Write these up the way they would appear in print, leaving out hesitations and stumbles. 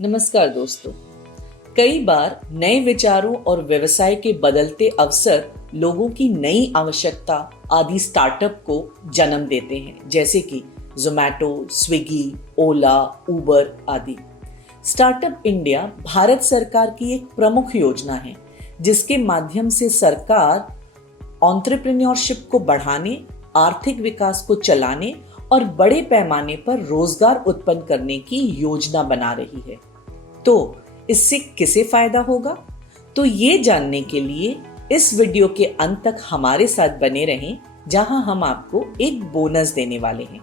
नमस्कार दोस्तों। कई बार नए विचारों और व्यवसाय के बदलते अवसर लोगों की नई आवश्यकता आदि स्टार्टअप को जन्म देते हैं, जैसे कि जोमैटो, स्विगी, ओला, उबर आदि। स्टार्टअप इंडिया भारत सरकार की एक प्रमुख योजना है, जिसके माध्यम से सरकार एंटरप्रेन्योरशिप को बढ़ाने, आर्थिक विकास को चलाने और बड़े पैमाने पर रोजगार उत्पन्न करने की योजना बना रही है। तो इससे किसे फायदा होगा? तो ये जानने के लिए इस वीडियो के अंत तक हमारे साथ बने रहें, जहां हम आपको एक बोनस देने वाले हैं।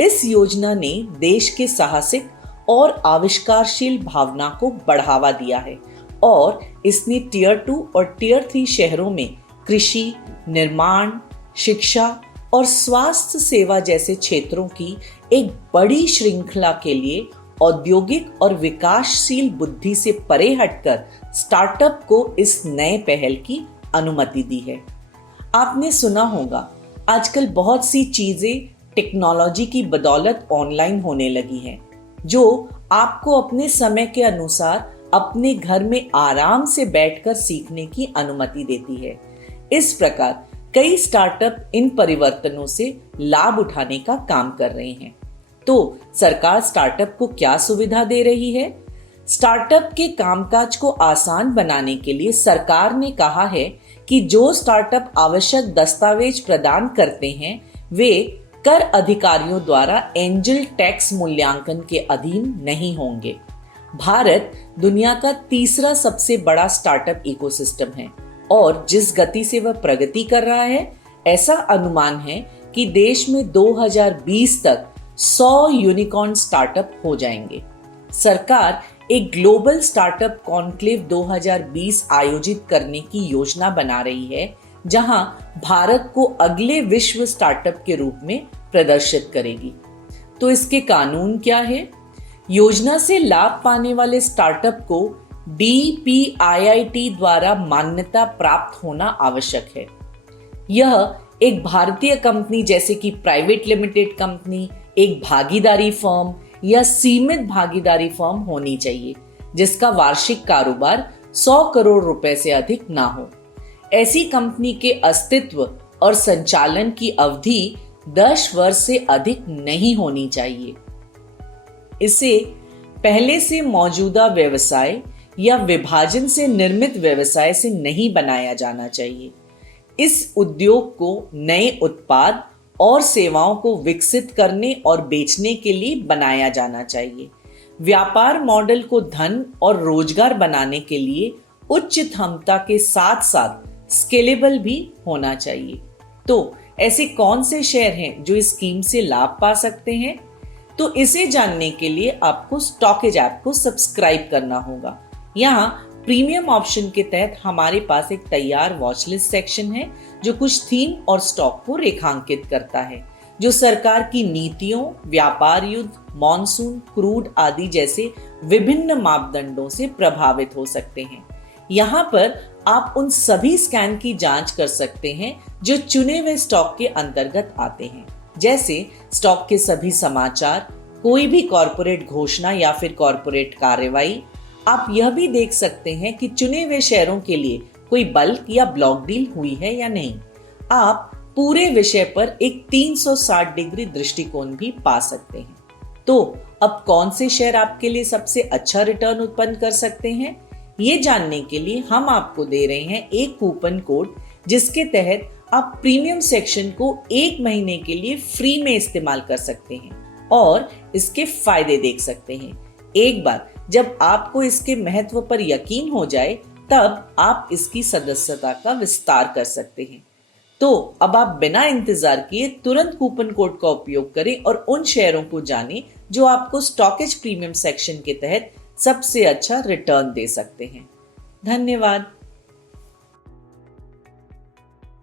इस योजना ने देश के साहसिक और आविष्कारशील भावना को बढ़ावा दिया है और इसने टियर 2 और टियर 3 शहरों में कृषि, निर्माण, शिक्षा और स्वास्थ्य सेवा जैसे क्षेत्रों की एक बड़ी श्रृंखला के लिए औद्योगिक और विकासशील बुद्धि से परे हटकर स्टार्टअप को इस नए पहल की अनुमति दी है। आपने सुना होगा, आजकल बहुत सी चीजें टेक्नोलॉजी की बदौलत ऑनलाइन होने लगी हैं, जो आपको अपने समय के अनुसार अपने घर में आराम से बैठकर सीखने की अनुमति देती है। इस प्रकार कई स्टार्टअप इन परिवर्तनों से लाभ उठाने का काम कर रहे हैं। तो सरकार स्टार्टअप को क्या सुविधा दे रही है? स्टार्टअप के कामकाज को आसान बनाने के लिए सरकार ने कहा है कि जो स्टार्टअप आवश्यक दस्तावेज प्रदान करते हैं, वे कर अधिकारियों द्वारा एंजल टैक्स मूल्यांकन के अधीन नहीं होंगे। भारत दुनिया का तीसरा सबसे बड़ा स्टार्टअप इकोसिस्टम है और जिस गति से वह प्रगति कर रहा है, ऐसा अनुमान है कि देश में 2020 तक 100 यूनिकॉर्न स्टार्टअप हो जाएंगे। सरकार एक ग्लोबल स्टार्टअप कॉन्क्लेव 2020 आयोजित करने की योजना बना रही है, जहां भारत को अगले विश्व स्टार्टअप के रूप में प्रदर्शित करेगी। तो इसके कानून क्या है? योजना से लाभ पाने वाले स्टार्टअप को DPIIT द्वारा मान्यता प्राप्त होना आवश्यक है। यह एक भारतीय कंपनी जैसे कि प्राइवेट लिमिटेड कंपनी, एक भागीदारी फर्म या सीमित भागीदारी फर्म होनी चाहिए, जिसका वार्षिक कारोबार 100 करोड़ रुपए से अधिक ना हो। ऐसी कंपनी के अस्तित्व और संचालन की अवधि 10 वर्ष से अधिक नहीं होनी चाहिए। इसे पहले से मौजूदा व्यवसाय या विभाजन से निर्मित व्यवसाय से नहीं बनाया जाना चाहिए। इस उद्योग को नए उत्पाद और सेवाओं को विकसित करने और बेचने के लिए बनाया जाना चाहिए। व्यापार मॉडल को धन और रोजगार बनाने के लिए उच्च क्षमता के साथ साथ स्केलेबल भी होना चाहिए। तो ऐसे कौन से शहर हैं जो इस स्कीम से लाभ पा सकते हैं? तो इसे जानने के लिए आपको स्टॉकेज ऐप को सब्सक्राइब करना होगा। यहाँ प्रीमियम ऑप्शन के तहत हमारे पास एक तैयार वॉच लिस्ट सेक्शन है, जो कुछ थीम और स्टॉक को रेखांकित करता है, जो सरकार की नीतियों, व्यापार युद्ध, मॉनसून, क्रूड आदि जैसे विभिन्न मापदंडों से प्रभावित हो सकते हैं। यहाँ पर आप उन सभी स्कैन की जांच कर सकते हैं जो चुने हुए स्टॉक के अंतर्गत आते हैं, जैसे स्टॉक के सभी समाचार, कोई भी कॉर्पोरेट घोषणा या फिर कॉर्पोरेट कार्रवाई। आप यह भी देख सकते हैं कि चुने हुए शेयरों के लिए कोई बल्क या ब्लॉक डील हुई है या नहीं। आप पूरे विषय पर एक 360 डिग्री दृष्टिकोण भी पा सकते हैं। तो अब कौन से शेयर आपके लिए सबसे अच्छा रिटर्न उत्पन्न कर सकते हैं, ये जानने के लिए हम आपको दे रहे हैं एक कूपन कोड, जिसके तहत आप प्रीमियम सेक्शन को 1 महीने के लिए फ्री में इस्तेमाल कर सकते हैं और इसके फायदे देख सकते हैं। एक बार जब आपको इसके महत्व पर यकीन हो जाए, तब आप इसकी सदस्यता का विस्तार कर सकते हैं। तो अब आप बिना इंतजार किए तुरंत कूपन कोड का उपयोग करें और उन शेयरों को जानें जो आपको स्टॉकेज प्रीमियम सेक्शन के तहत सबसे अच्छा रिटर्न दे सकते हैं। धन्यवाद।